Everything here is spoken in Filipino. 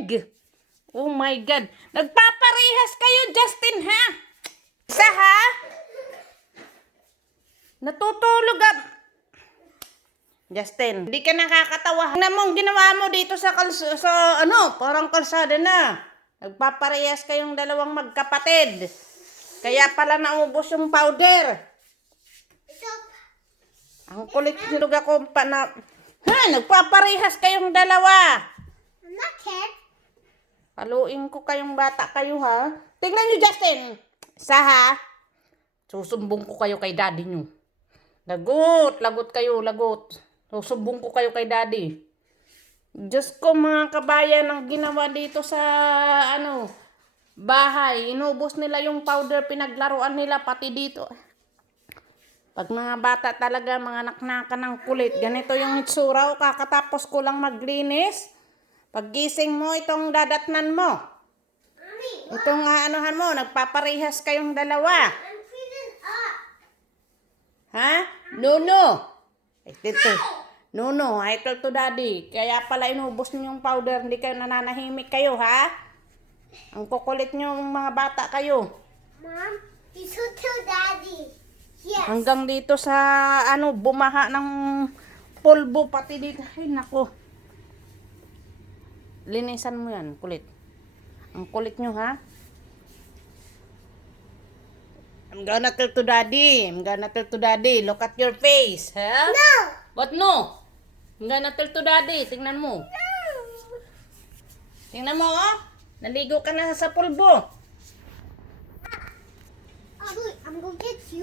leg. Oh my God. Nagpaparehas kayo, Justin, ha? Isa, ha? Natutulog ang... Justin, hindi ka nakakatawa. Tingnan mo ang ginawa mo dito sa, kals sa ano, parang kalsada na. Nagpaparehas kayong dalawang magkapatid. Kaya pala naubos yung powder. Ang kulit nilog ako pa na... Ha, nagpaparehas kayong dalawa. I'm not kid. Paluin ko kayong bata kayo ha. Tingnan nyo Justin. Isa ha. Susumbong ko kayo kay daddy nyo. Lagot, lagot kayo, lagot. Susumbong ko kayo kay daddy. Diyos ko mga kabayan ang ginawa dito sa ano bahay. Inubos nila yung powder pinaglaruan nila pati dito. Pag mga bata talaga, mga naknaka ng kulit, ganito yung itsura ko, kakatapos ko lang maglinis. Paggising mo, itong dadatnan mo. Mommy, Itong ah, anuhan mo, nagpaparehas kayong dalawa. I'm feeling up. Ha? Nuno. Ay, dito. Nuno, I told to daddy. Kaya pala inubos niyo yung powder, hindi kayo nananahimik kayo, ha? Ang kukulit niyo mga bata kayo. Mom, should tell daddy. Yes. Hanggang dito sa ano, bumaha ng pulbo pati dito. Ay, nako. Linisan mo yan, kulit. Ang kulit nyo, ha? I'm gonna tell to daddy. I'm gonna tell to daddy. Look at your face, ha? No. What no? I'm gonna tell to daddy. Tingnan mo. Tingnan mo, oh. Naligo ka na sa pulbo. I'm going, I'm going to get you.